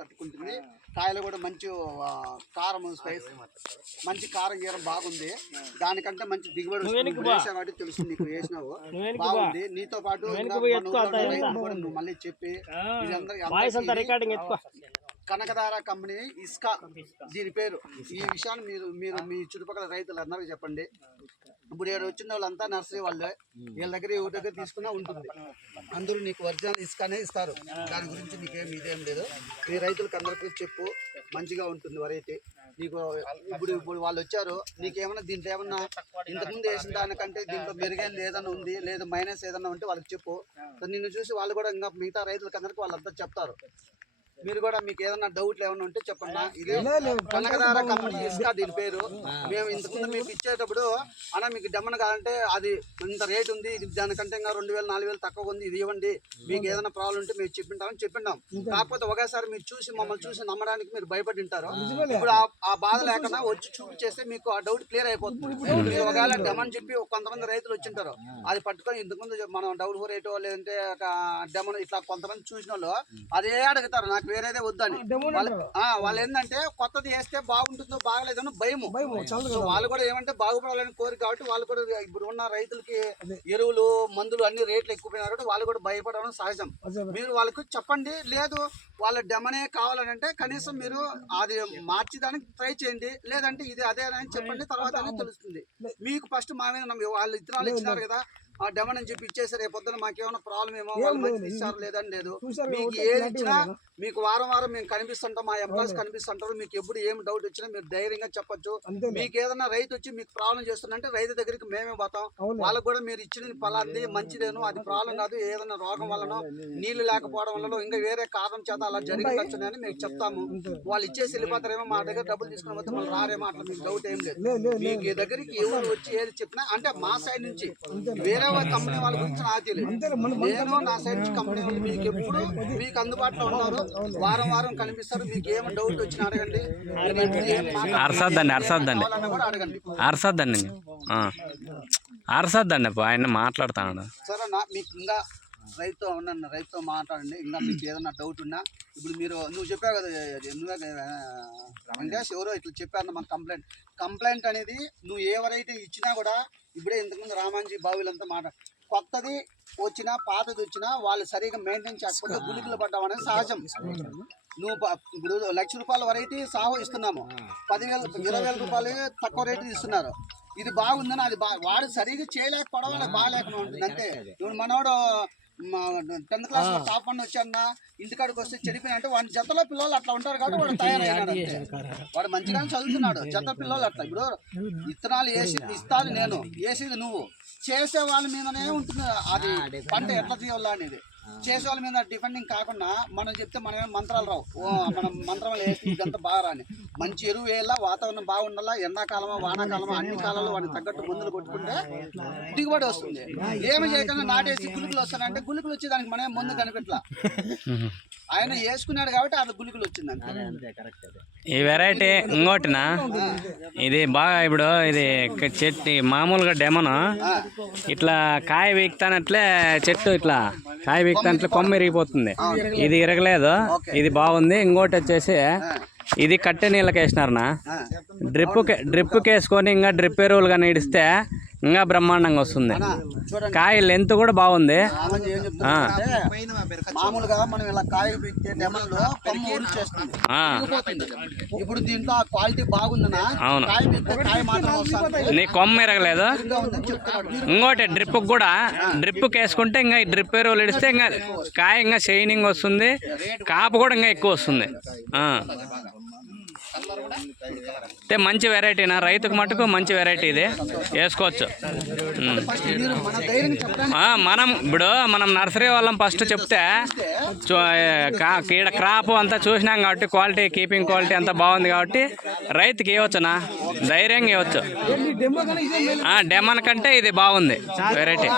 తట్టుకుంటుంది. కాయలు కూడా మంచి కారం స్పైస్, మంచి కారం గీరం బాగుంది. దానికంటే మంచి దిగుబడి వేసావు కాబట్టి తెలుస్తుంది, నీకు వేసినావు బాగుంది. నీతో పాటు నువ్వు మళ్ళీ చెప్పి కనకదార కంపెనీ ఇస్కా దీని పేరు. ఈ విషయాన్ని మీరు మీ చుట్టుపక్కల రైతులు అందరికీ చెప్పండి. ఇప్పుడు ఇక్కడ వచ్చిన వాళ్ళంతా నర్సరీ వాళ్ళే, వీళ్ళ దగ్గర ఎవరి దగ్గర తీసుకున్నా ఉంటుంది. అందరూ నీకు ఒరిజినల్ ఇస్కానే ఇస్తారు. దాని గురించి నీకేం ఇదేం లేదు. మీ రైతులకు అందరికీ చెప్పు, మంచిగా ఉంటుంది వెరైటీ నీకు. ఇప్పుడు వాళ్ళు వచ్చారు, నీకేమన్నా దీంట్లో ఏమన్నా ఇంతకుముందు వేసిన దానికంటే దీంట్లో మెరుగైనది ఏదైనా ఉంది, లేదు మైనస్ ఏదన్నా ఉంటే వాళ్ళకి చెప్పు. నిన్ను చూసి వాళ్ళు కూడా ఇంకా మిగతా రైతులకు అందరికీ వాళ్ళంతా చెప్తారు. మీరు కూడా మీకు ఏదైనా డౌట్లు ఏమైనా ఉంటే చెప్పండి. ఇది కనకదార కంపెనీ ఇస్కా దీని పేరు. మేము ఇంతకుముందు మీకు ఇచ్చేటప్పుడు అన్న మీకు డెమ్మన కాదంటే అది ఇంత రేట్ ఉంది, ఇది దానికంటే ఇంకా 2000 4000 తక్కువ ఉంది, ఇది ఇవ్వండి, మీకు ఏదైనా ప్రాబ్లం ఉంటే మేము చెప్పినాం. కాకపోతే ఒకేసారి మీరు చూసి మమ్మల్ని చూసి నమ్మడానికి మీరు భయపడి ఉంటారు. ఇప్పుడు ఆ బాధ లేకుండా వచ్చి చూపించేస్తే మీకు ఆ డౌట్ క్లియర్ అయిపోతుంది. మీరు ఒకవేళ డెమని చెప్పి కొంతమంది రైతులు వచ్చింటారు, అది పట్టుకొని ఇంతకుముందు మనం డౌట్ రేటో లేదంటే డెమన్ ఇట్లా కొంతమంది చూసిన వాళ్ళు అదే అడుగుతారు, నాకు వేరేదే వద్దని. వాళ్ళు ఏంటంటే కొత్తది వేస్తే బాగుంటుందో బాగలేదనో భయము. వాళ్ళు కూడా ఏమంటే బాగుపడాలని కోరిక కాబట్టి వాళ్ళు కూడా ఇప్పుడు ఉన్న రైతులకి ఎరువులు మందులు అన్ని రేట్లు ఎక్కువైనా కాబట్టి వాళ్ళు కూడా భయపడడం సహజం. మీరు వాళ్ళకి చెప్పండి, లేదు వాళ్ళ డెమనే కావాలని అంటే కనీసం మీరు అది మార్చిదానికి ట్రై చేయండి, లేదంటే ఇది అదేనని చెప్పండి. తర్వాత తెలుస్తుంది మీకు. ఫస్ట్ మా మీద వాళ్ళు ఇత్తనాలు ఇచ్చినారు కదా, ఆ డెమన్ అని చెప్పి ఇచ్చేసారు, రేపు పొద్దున మాకేమైనా ప్రాబ్లం ఏమో వాళ్ళు మంచిది ఇచ్చారు లేదని లేదు. మీకు ఏది ఇచ్చినా మీకు వారం మేము కనిపిస్తుంటాం, మా ఎంప్లాయీస్ కనిపిస్తుంటారు. మీకు ఎప్పుడు ఏం డౌట్ వచ్చినా మీరు ధైర్యంగా చెప్పొచ్చు. మీకు ఏదైనా రైతు వచ్చి మీకు ప్రాబ్లం చేస్తుందంటే రైతు దగ్గరికి మేమే పోతాం. వాళ్ళకు కూడా మీరు ఇచ్చిన ఫలాన్ని మంచిదేను, అది ప్రాబ్లం కాదు, ఏదైనా రోగం వల్లనో నీళ్లు లేకపోవడం వల్ల ఇంకా వేరే కారణం చేత అలా జరిగిందని అని మేము చెప్తాము. వాళ్ళు ఇచ్చేసి వెళ్ళిపోతారేమో, మా దగ్గర డబ్బులు తీసుకుని పోతే వాళ్ళు రారేమో, అట్లా మీకు డౌట్ ఏం లేదు. మీకు దగ్గరికి ఎవరు వచ్చి ఏది చెప్పినా అంటే మా సైడ్ నుంచి వేరే కంపెనీ వాళ్ళ గురించి నాకు తెలియదు. నేను నా సైడ్ నుంచి కంపెనీ వాళ్ళు మీకు ఎప్పుడు మీకు అందుబాటులో ఉన్నారు, వారం కనిపిస్తారు. మీకు ఏమైనా డౌట్ వచ్చినా అడగండి. అరసద్దండి ఆయన మాట్లాడుతాడు. సరే మీకు ఇంకా రైతుతో మాట్లాడండి. ఇంకా మీకు ఏదైనా డౌట్ ఉన్నా ఇప్పుడు నువ్వు చెప్పావు కదా, నువ్వే వెంకటేష్ ఎవరో ఇట్లా చెప్పారు మాకు కంప్లైంట్ అనేది నువ్వు ఏ వెరైటీ ఇచ్చినా కూడా ఇప్పుడే ఇంతకుముందు రామాంజీ బావులంతా కొత్తది వచ్చినా పాతది వచ్చినా వాళ్ళు సరిగ్గా మెయింటైన్ చేయకపోతే గులికలు పడ్డాం అనేది సహజం. నువ్వు ఇప్పుడు 1,00,000 రూపాయల వెరైటీ సాహో ఇస్తున్నాము, 10,000 20,000 రూపాయలు తక్కువ రేటు ఇస్తున్నారు. ఇది బాగుందని అది వాడు సరిగ్గా చేయలేకపోవడం వల్ల బాగాలేకుండా ఉంటుంది అంతే. ఇప్పుడు మనోడు 10th క్లాస్ లో టాప్ 1 వచ్చాడన్నా ఇంటికాడికి వస్తే చెడిపోయినా అంటే వాడి జతలో పిల్లలు అట్లా ఉంటారు కాబట్టి వాడు తయారయ్యాడు అంతే. వాడు మంచిగానే చదువుతున్నాడు, జత పిల్లలు అట్లా. ఇప్పుడు విత్తనాలు ఇస్తాను నేను, వేసేది నువ్వు, చేసే వాళ్ళ మీదనే ఉంటుంది అది పంట ఎట్లా తీయాలా అనేది. చేసే వాళ్ళ మీద డిపెండింగ్ కాకుండా మనం చెప్తే మన మంత్రాలు రావు. మనం మంత్రం వేసి ఇదంతా బాగా రాని, మంచి ఎరువు వేయాలా, వాతావరణం బాగుండాలా, ఎండాకాలమా వానాకాలమా అన్ని కాలంలో వాటికి తగ్గట్టు మందులు కొట్టుకుంటే దిగుబడి వస్తుంది. ఏమి చేయకుండా నాటేసి గుళికలు వస్తానంటే గుళికలు వచ్చి దానికి మనమే ముందు కనిపెట్టలా, ఆయన వేసుకున్నాడు కాబట్టి అది గుళికలు వచ్చింది అంతే. ఈ వెరైటీ ఇంకోటినా ఇది బాగా ఇప్పుడు ఇది చెట్టు మామూలుగా డెమను ఇట్లా కాయ వీక్తానట్లే చెట్టు ఇట్లా కాయ వీక్తానట్లే కొమ్మ ఇరిగిపోతుంది. ఇది ఇరగలేదు, ఇది బాగుంది. ఇంకోటి వచ్చేసి ఇది కట్టె నీళ్ళకి వేసినారనా, డ్రిప్కి వేసుకొని ఇంకా డ్రిప్ ఎరువులు కానీ ఇడిస్తే ఇంకా బ్రహ్మాండంగా వస్తుంది. కాయ లెంత్ కూడా బాగుంది. మామూలుగా మనం ఇలా కాయ ఇప్పుడు దీంట్లో క్వాలిటీ బాగుందనా, కాయ మాత్రం నీ కొమ్మ ఎరగలేదు. ఇంకోటి డ్రిప్కి వేసుకుంటే ఇంకా డ్రిప్ ఎరువులు ఇడిస్తే ఇంకా కాయ ఇంకా షైనింగ్ వస్తుంది, కాపు కూడా ఇంకా ఎక్కువ వస్తుంది. అంటే మంచి వెరైటీనా, రైతుకు మటుకు మంచి వెరైటీ ఇది, వేసుకోవచ్చు. మనం నర్సరీ వాళ్ళం ఫస్ట్ చెప్తే ఈడ క్రాప్ అంతా చూసినాం కాబట్టి క్వాలిటీ కీపింగ్ క్వాలిటీ అంతా బాగుంది కాబట్టి రైతుకి ఇవ్వచ్చునా, ధైర్యంగా ఇవ్వచ్చు. డెమన్ కంటే ఇది బాగుంది వెరైటీ.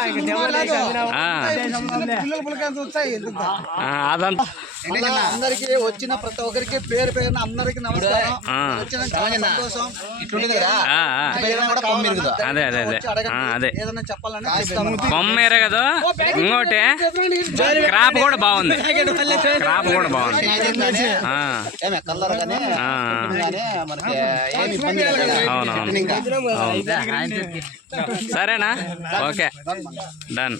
అదంతా అందరికి వచ్చిన ప్రతి ఒక్కరికి పేరు పేరున అందరికి నమస్కారం. వచ్చిన కోసం ఇట్లుండేది కదా ఆ, ఆ. ఏదైనా కూడా కొమ్మ ఇరుగుదా? అదే అదే అదే వచ్చి అడగండి. ఆ, అదే ఏదన్నా చెప్పాలన్నా చెప్తాము. కొమ్మ ఎరగదు. ఇంకోటి క్రాప్ కూడా బాగుంది. క్రాప్ కూడా బాగుంది. ఆ, ఏమే కలర్ గానీ ఆ. గానీ మనకి ఏమి ఇబ్బంది లేదు కదా. అవునవును ఇంకా అవును. సరేనా? Okay, done.